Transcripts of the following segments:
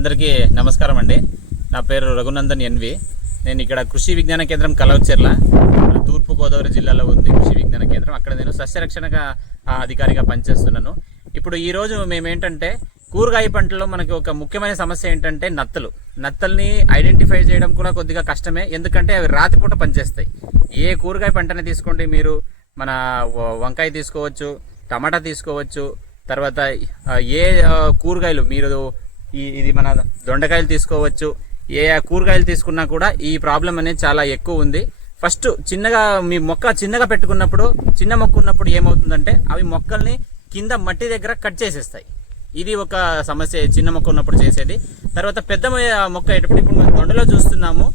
అందరికీ నమస్కారం అండి. నా పేరు రఘునందన్ ఎన్వి. నేను ఇక్కడ కృషి విజ్ఞాన కేంద్రం కలవచెర్ల, తూర్పు గోదావరి జిల్లాలో ఉంది కృషి విజ్ఞాన కేంద్రం. అక్కడ నేను సస్యరక్షణగా అధికారిగా పనిచేస్తున్నాను. ఇప్పుడు ఈరోజు మేమేంటంటే కూరగాయ పంటల్లో మనకి ఒక ముఖ్యమైన సమస్య ఏంటంటే నత్తల్ని ఐడెంటిఫై చేయడం కూడా కొద్దిగా కష్టమే. ఎందుకంటే అవి రాత్రిపూట పనిచేస్తాయి. ఏ కూరగాయ పంటని తీసుకోండి, మీరు మన వంకాయ తీసుకోవచ్చు, టమాటా తీసుకోవచ్చు, తర్వాత ఏ కూరగాయలు మీరు ఇది మన దొండకాయలు తీసుకోవచ్చు. ఏ కూరగాయలు తీసుకున్నా కూడా ఈ ప్రాబ్లం అనేది చాలా ఎక్కువ ఉంది. ఫస్ట్ చిన్నగా మీ మొక్క చిన్నగా పెట్టుకున్నప్పుడు, చిన్న మొక్క ఉన్నప్పుడు ఏమవుతుందంటే అవి మొక్కల్ని కింద మట్టి దగ్గర కట్ చేసేస్తాయి. ఇది ఒక సమస్య చిన్న మొక్క ఉన్నప్పుడు చేసేది. తర్వాత పెద్ద మొక్క అయ్యేటప్పుడు ఇప్పుడు మనం దొండలో చూస్తున్నాము,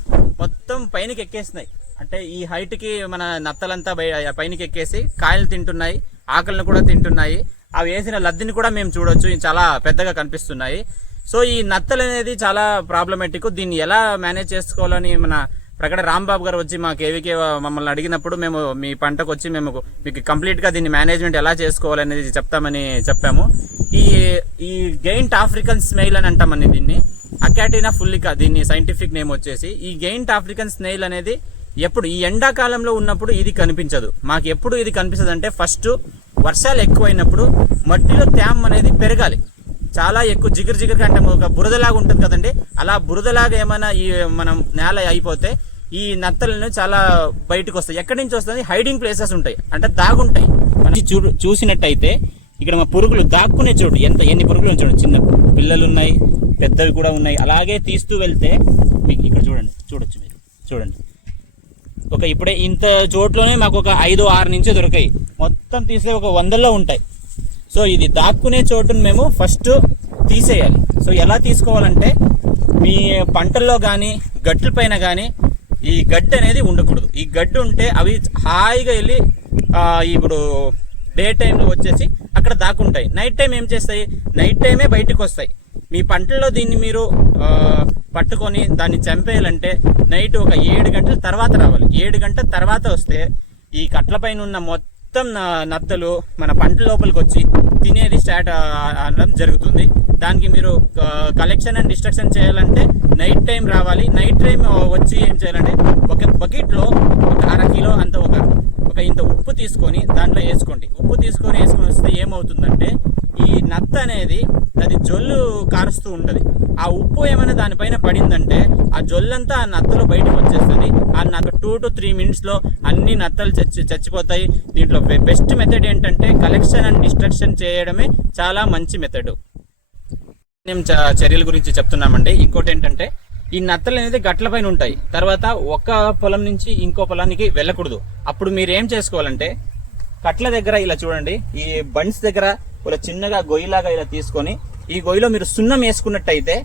మొత్తం పైనకి ఎక్కేస్తున్నాయి. అంటే ఈ హైట్కి మన నత్తలంతా పైనకి ఎక్కేసి కాయలు తింటున్నాయి, ఆకలిని కూడా తింటున్నాయి. అవి వేసిన లద్దిని కూడా మేము చూడొచ్చు, చాలా పెద్దగా కనిపిస్తున్నాయి. సో ఈ నత్తలు అనేది చాలా ప్రాబ్లమేటిక్. దీన్ని ఎలా మేనేజ్ చేసుకోవాలని మన ప్రకట రాంబాబు గారు వచ్చి మా కేవీకే మమ్మల్ని అడిగినప్పుడు మేము మీ పంటకు వచ్చి మీకు కంప్లీట్గా దీన్ని మేనేజ్మెంట్ ఎలా చేసుకోవాలనేది చెప్తామని చెప్పాము. ఈ గెయింట్ ఆఫ్రికన్ స్నేయిల్ అని అంటామని దీన్ని, అకాటినా ఫుల్లికా దీన్ని సైంటిఫిక్ నేమ్ వచ్చేసి. ఈ గెయింట్ ఆఫ్రికన్ స్నేయిల్ అనేది ఎప్పుడు ఈ ఎండాకాలంలో ఉన్నప్పుడు ఇది కనిపించదు. మాకు ఎప్పుడు ఇది కనిపిస్తుంది అంటే ఫస్ట్ వర్షాలు ఎక్కువైనప్పుడు మట్టిలో తేమ అనేది పెరగాలి, చాలా ఎక్కువ జిగురు అంటే ఒక బురదలాగా ఉంటుంది కదండి, అలా బురదలాగా ఏమైనా ఈ మనం నేల అయిపోతే ఈ నత్తలను చాలా బయటకు వస్తాయి. ఎక్కడి నుంచి వస్తుంది? హైడింగ్ ప్లేసెస్ ఉంటాయి, అంటే దాగుంటాయి. మనం చూసినట్టయితే ఇక్కడ మా పురుగులు దాక్కునే చోటు ఎన్ని పురుగులు చూడండి, చిన్న పిల్లలు ఉన్నాయి, పెద్దవి కూడా ఉన్నాయి. అలాగే తీస్తూ వెళ్తే మీకు ఇక్కడ చూడొచ్చు మీరు చూడండి, ఇప్పుడే ఇంత చోట్లోనే మాకు ఒక 5-6 నుంచి దొరికాయి. మొత్తం తీస్తే ఒక 100లో ఉంటాయి. సో ఇది దాక్కునే చోటును మేము ఫస్ట్ తీసేయాలి. సో ఎలా తీసుకోవాలంటే మీ పంటల్లో కానీ గట్ల పైన కానీ ఈ గడ్డి అనేది ఉండకూడదు. ఈ గడ్డి ఉంటే అవి హాయిగా వెళ్ళి ఇప్పుడు డే టైంలో వచ్చేసి అక్కడ దాక్కుంటాయి. నైట్ టైం ఏం చేస్తాయి? నైట్ టైమే బయటకు వస్తాయి. మీ పంటల్లో దీన్ని మీరు పట్టుకొని దాన్ని చంపేయాలంటే నైట్ ఒక 7 గంటల తర్వాత రావాలి. 7 గంటల తర్వాత వస్తే ఈ కట్ల పైన ఉన్న మొత్తం నత్తలు మన పంట లోపలికి వచ్చి తినేది స్టార్ట్ అనడం జరుగుతుంది. దానికి మీరు కలెక్షన్ అండ్ డిస్ట్రక్షన్ చేయాలంటే నైట్ టైం రావాలి. నైట్ టైం వచ్చి ఏం చేయాలంటే ఒక బకెట్లో ఒక 1/2 కిలో అంత ఒక ఇంత ఉప్పు తీసుకొని దాంట్లో వేసుకోండి. ఉప్పు తీసుకొని వస్తే ఏమవుతుందంటే ఈ నత్త అనేది అది జొల్లు కారుస్తూ ఉంటుంది. ఆ ఉప్పు ఏమైనా దానిపైన పడిందంటే ఆ జొల్లంతా ఆ నత్తలో బయటకు వచ్చేస్తుంది. ఆ నత్త 2 to 3 minutesలో అన్ని నత్తలు చచ్చిపోతాయి. దీంట్లో బెస్ట్ మెథడ్ ఏంటంటే కలెక్షన్ అండ్ డిస్ట్రక్షన్ చేయడమే చాలా మంచి మెథడ్. మేము చర్యల గురించి చెప్తున్నామండి. ఇంకోటి ఏంటంటే ఈ నత్తలు అనేది గట్ల పైన ఉంటాయి. తర్వాత ఒక పొలం నుంచి ఇంకో పొలానికి వెళ్ళకూడదు. అప్పుడు మీరు ఏం చేసుకోవాలంటే కట్ల దగ్గర ఇలా చూడండి, ఈ బండ్స్ దగ్గర ఇలా చిన్నగా గొయ్యిలాగా ఇలా తీసుకొని ఈ గొయ్యిలో మీరు సున్నం వేసుకున్నట్టయితే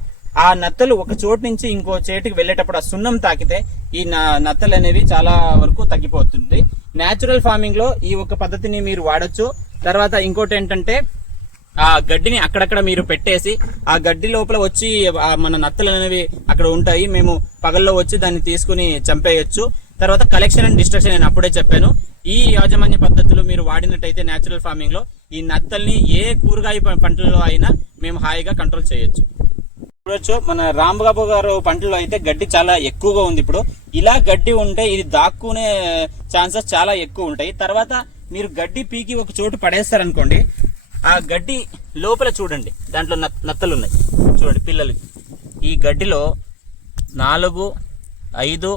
ఆ నత్తలు ఒక చోటు నుంచి ఇంకో చేటికి వెళ్ళేటప్పుడు ఆ సున్నం తాకితే ఈ నత్తలు అనేవి చాలా వరకు తగ్గిపోతుంది. న్యాచురల్ ఫార్మింగ్ లో ఈ ఒక పద్ధతిని మీరు వాడచ్చు. తర్వాత ఇంకోటి ఏంటంటే ఆ గడ్డిని అక్కడక్కడ మీరు పెట్టేసి ఆ గడ్డి లోపల వచ్చి మన నత్తలు అనేవి అక్కడ ఉంటాయి. మేము పగల్లో వచ్చి దాన్ని తీసుకుని చంపేయచ్చు. తర్వాత కలెక్షన్ అండ్ డిస్ట్రక్షన్ నేను అప్పుడే చెప్పాను. ఈ యాజమాన్య పద్ధతులు మీరు వాడినట్టయితే న్యాచురల్ ఫార్మింగ్ లో ఈ నత్తల్ని ఏ కూరగాయ పంటల్లో అయినా మేము హాయిగా కంట్రోల్ చేయొచ్చు. చూడొచ్చు మన రాంబాబు గారు పంటలో అయితే గడ్డి చాలా ఎక్కువగా ఉంది. ఇప్పుడు ఇలా గడ్డి ఉంటే ఇది దాక్కునే ఛాన్సెస్ చాలా ఎక్కువ ఉంటాయి. తర్వాత మీరు గడ్డి పీకి ఒక చోటు పడేస్తారనుకోండి, ఆ గడ్డి లోపల చూడండి, దాంట్లో నత్తలు ఉన్నాయి చూడండి పిల్లలు. ఈ గడ్డిలో 4, 5,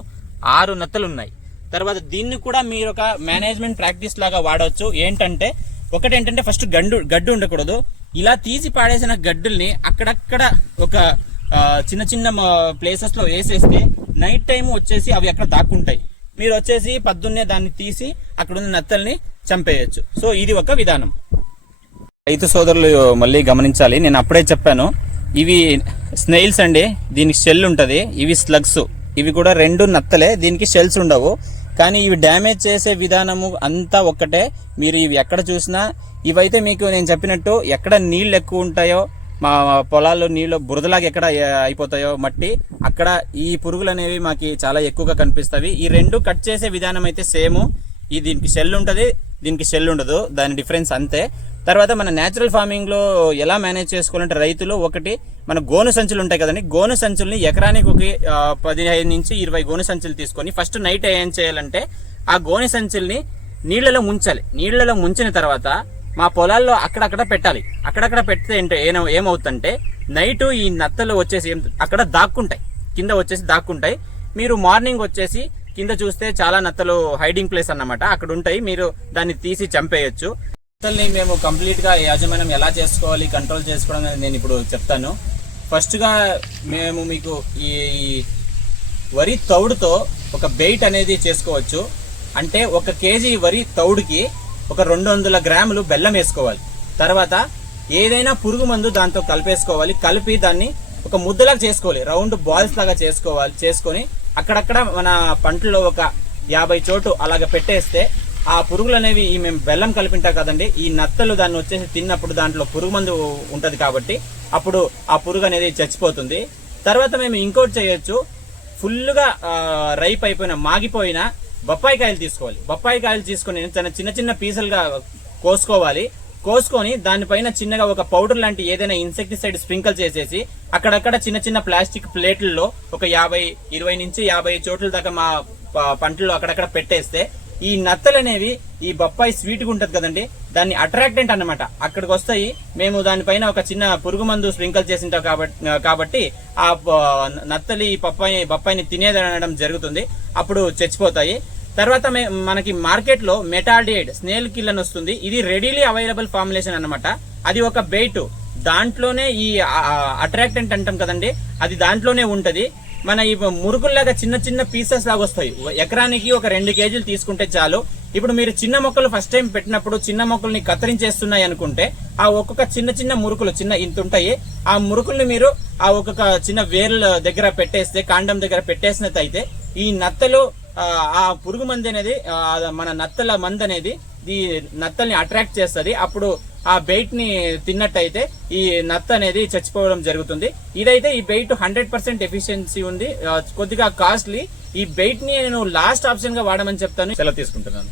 6 నత్తలు ఉన్నాయి. తర్వాత దీన్ని కూడా మీరు ఒక మేనేజ్మెంట్ ప్రాక్టీస్ లాగా వాడవచ్చు. ఏంటంటే ఒకటేంటంటే ఫస్ట్ గడ్డి ఉండకూడదు. ఇలా తీసి పాడేసిన గడ్డుల్ని అక్కడక్కడ ఒక చిన్న ప్లేసెస్ లో వేసేస్తే నైట్ టైం వచ్చేసి అవి అక్కడ దాక్కుంటాయి. మీరు వచ్చేసి పొద్దున్నే దాన్ని తీసి అక్కడ ఉన్న నత్తల్ని చంపేయచ్చు. సో ఇది ఒక విధానం. రైతు సోదరులు మళ్ళీ గమనించాలి, నేను అప్పుడే చెప్పాను, ఇవి స్నేయిల్స్ అండి, దీనికి షెల్ ఉంటుంది. ఇవి స్లగ్స్, ఇవి కూడా 2 నత్తలే, దీనికి షెల్స్ ఉండవు. కానీ ఇవి డ్యామేజ్ చేసే విధానము అంతా ఒక్కటే. మీరు ఇవి ఎక్కడ చూసినా ఇవైతే మీకు నేను చెప్పినట్టు ఎక్కడ నీళ్ళు ఎక్కువ ఉంటాయో, మా పొలాల్లో నీళ్ళు బురదలాగా ఎక్కడ అయిపోతాయో మట్టి, అక్కడ ఈ పురుగులు అనేవి మాకు చాలా ఎక్కువగా కనిపిస్తాయి. ఈ 2 కట్ చేసే విధానం అయితే సేమ్. దీనికి షెల్ ఉంటుంది, దీనికి షెల్ ఉండదు, దాని డిఫరెన్స్ అంతే. తర్వాత మన న్యాచురల్ ఫార్మింగ్లో ఎలా మేనేజ్ చేసుకోవాలంటే రైతులు ఒకటి మన గోను సంచులు ఉంటాయి కదండి, గోను సంచుల్ని ఎకరానికి ఒక 15 నుంచి 20 గోను సంచులు తీసుకొని ఫస్ట్ నైట్ ఏం చేయాలంటే ఆ గోను సంచుల్ని నీళ్లలో ముంచాలి. నీళ్లలో ముంచిన తర్వాత మా పొలాల్లో అక్కడక్కడ పెట్టాలి. అక్కడక్కడ పెడితే ఏమవుతుందంటే నైట్ ఈ నత్తలు వచ్చేసి అక్కడ దాక్కుంటాయి, కింద వచ్చేసి దాక్కుంటాయి. మీరు మార్నింగ్ వచ్చేసి కింద చూస్తే చాలా నత్తలు హైడింగ్ ప్లేస్ అన్నమాట, అక్కడ ఉంటాయి. మీరు దాన్ని తీసి చంపేయచ్చు. నత్తల్ని మేము కంప్లీట్గా యాజమాన్యం ఎలా చేసుకోవాలి, కంట్రోల్ చేసుకోవడం అనేది నేను ఇప్పుడు చెప్తాను. ఫస్ట్గా మేము మీకు ఈ వరి తౌడుతో ఒక బెయిట్ అనేది చేసుకోవచ్చు. అంటే 1 కేజీ వరి తౌడుకి ఒక 200 గ్రాములు బెల్లం వేసుకోవాలి. తర్వాత ఏదైనా పురుగు మందు దాంతో కలిపేసుకోవాలి. కలిపి దాన్ని ఒక ముద్దలాగా చేసుకోవాలి, రౌండ్ బాల్స్ లాగా చేసుకొని అక్కడక్కడ మన పంటలో ఒక 50 చోటు అలాగ పెట్టేస్తే ఆ పురుగులు అనేవి మేము బెల్లం కలిపింటాం కదండి, ఈ నత్తలు దాన్ని వచ్చేసి తిన్నప్పుడు దాంట్లో పురుగు మందు ఉంటది కాబట్టి అప్పుడు ఆ పురుగు అనేది చచ్చిపోతుంది. తర్వాత మేము ఇంకోటి చేయొచ్చు, ఫుల్గా రైప్ అయిపోయిన మాగిపోయిన బొప్పాయి కాయలు తీసుకోవాలి. బొప్పాయి కాయలు తీసుకొని చిన్న చిన్న పీసులుగా కోసుకొని దానిపైన చిన్నగా ఒక పౌడర్ లాంటి ఏదైనా ఇన్సెక్టిసైడ్ స్ప్రింకిల్ చేసేసి అక్కడక్కడ చిన్న చిన్న ప్లాస్టిక్ ప్లేట్లలో ఒక 20 నుంచి 50 చోట్ల దాకా మా పంటల్లో అక్కడక్కడ పెట్టేస్తే ఈ నత్తలు అనేవి ఈ బొప్పాయి స్వీట్గా ఉంటది కదండి, దాన్ని అట్రాక్టెంట్ అన్నమాట, అక్కడికి వస్తాయి. మేము దానిపైన ఒక చిన్న పురుగు మందు స్ప్రింకిల్ చేసింటాం కాబట్టి ఆ నత్తలు ఈ బొప్పాయిని తినేదనడం జరుగుతుంది, అప్పుడు చచ్చిపోతాయి. తర్వాత మనకి మార్కెట్ లో మెటాల్డిహైడ్ స్నేల్ కిల్ అని వస్తుంది. ఇది రెడీలీ అవైలబుల్ ఫార్ములేషన్ అన్నమాట. అది ఒక బెయిట్, దాంట్లోనే ఈ అట్రాక్టెంట్ అంటాం కదండి, అది దాంట్లోనే ఉంటది. మన ఈ మురుగుల్లాగా చిన్న చిన్న పీసెస్ లాగా వస్తాయి. ఎకరానికి ఒక 2 కేజీలు తీసుకుంటే చాలు. ఇప్పుడు మీరు చిన్న మొక్కలు ఫస్ట్ టైం పెట్టినప్పుడు చిన్న మొక్కల్ని కత్తిరించేస్తున్నాయి అనుకుంటే ఆ ఒక్కొక్క చిన్న చిన్న మురుకులు ఇంత ఉంటాయి. ఆ మురుకుల్ని మీరు ఆ ఒక్కొక్క చిన్న వేర్ల దగ్గర పెట్టేస్తే, కాండం దగ్గర పెట్టేసినట్టయితే ఈ నత్తలు ఆ పురుగు మంది అనేది మన నత్తల మంది అనేది ఈ నత్తల్ని అట్రాక్ట్ చేస్తుంది. అప్పుడు ఆ బెయిట్ ని తిన్నట్టయితే ఈ నత్త అనేది చచ్చిపోవడం జరుగుతుంది. ఇదైతే ఈ బెయిట్ 100% ఎఫిషియన్సీ ఉంది, కొద్దిగా కాస్ట్లీ. ఈ బెయిట్ ని నేను లాస్ట్ ఆప్షన్ గా వాడమని చెప్తాను. సెలవు తీసుకుంటున్నాను.